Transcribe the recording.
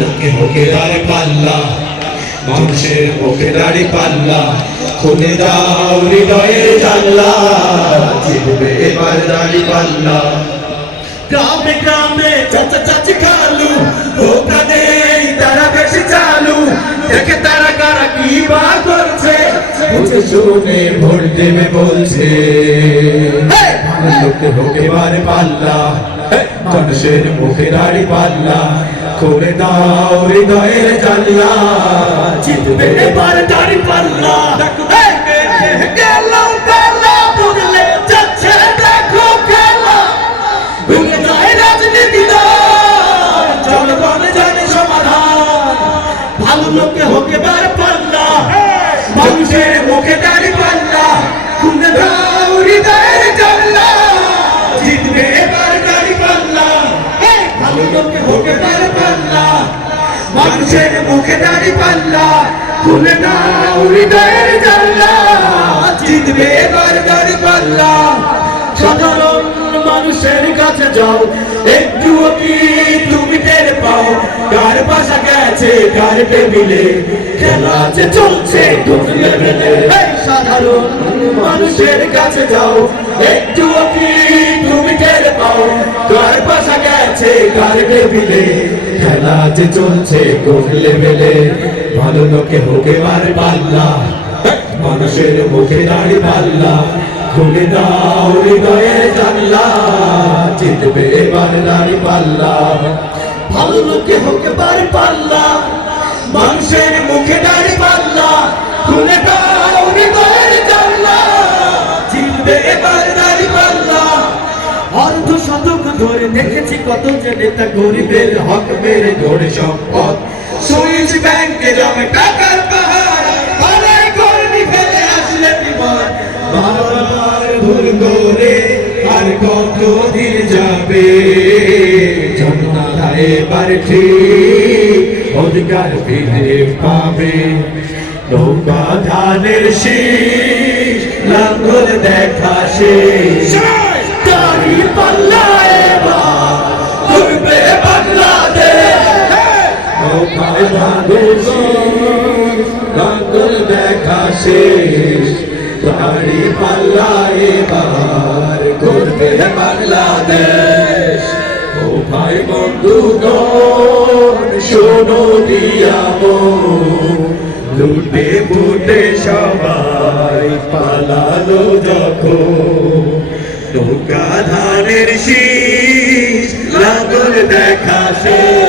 লোকে হোকে দাঁড়ে পাল্লা, মানুষের মুখে দাঁড়ি পাল্লা, খুলে দাও হৃদয়ের জানলা, জিতবে এবার দাঁড়ি পাল্লা। গ্রামে গ্রামে চাচা চাচি খালু, ওখানে তারা বেশি চালু, দেখে তারা কারা কি বা করছে, বুঝে শুনে ভোট দেবে বলছে। লোকে হোকে বারে পাল্লা, মানুষের মুখে দাঁড়ি পাল্লা, খুলে দাও হৃদয়ের জানলা, জিতবে এবার দাঁড়ি পাল্লা। লোকে হোকে বার পাল্লা, মানুষের মুখে দাঁড়ি পাল্লা, খুলে দাও হৃদয়ের জানলা, জিতবে এবার দাঁড়ি পাল্লা। ভালো লোকে হোকে বার পাল্লা, মানুষের মুখে দাঁড়ি পাল্লা, খুলে দাও হৃদয়ের জানলা, জিতবে এবার দাঁড়ি পাল্লা। সাধারণ মানুষের কাছে যাও, একটুও কি তুমি টের পাও, কার বাসা গেছে কার টেবিলে, খেলা যে চলছে কোন লেভেলে। সাধারণ মানুষের কাছে যাও, একটুও কি তুমি টের পাও, কার বাসা গেছে কার টেবিলে, খেলা যে চলছে কোন লেভেলে। ভালো লোকে হোকে বার পাল্লা, মানুষের মুখে দাঁড়ি পাল্লা, খুলে দাও হৃদয়ের জানলা, জিতবে এবার দাঁড়ি পাল্লা। ভালো লোকে হোকে বার পাল্লা, মানুষের মুখে দাঁড়ি পাল্লা, খুলে দাও হৃদয়ের জানলা, জিতবে এবার দাঁড়ি পাল্লা। অর্ধ শতক ধরে দেখেছি কত যে নেতা গরিবের হক মেরে গড়ে সম্পদ, সুইস ব্যাংকে জমে টাকার পাহাড়, পাড়ায় কর্মী ফেলে আসলে বিপদ। বারবার ভুল করে আর কত দিন যাবে, জনতা এবার ঠিক অধিকার ফিরে পাবে। নৌকা ধানের শীষ, লাঙ্গল দেখা শেষ, দাঁড়ি পাল্লা এবার করবে বাংলাদেশ। নৌকা ধানের শীষ, লাঙ্গল দেখা শেষ, দাঁড়ি পাল্লা এবার করবে বাংলাদেশ। ও ভাই বন্ধুগণ শোনো দিয়া মন, লুটে ফুটে সবাই পালালো যখন, নৌকা ধানের শীষ, লাঙ্গল দেখা শেষ।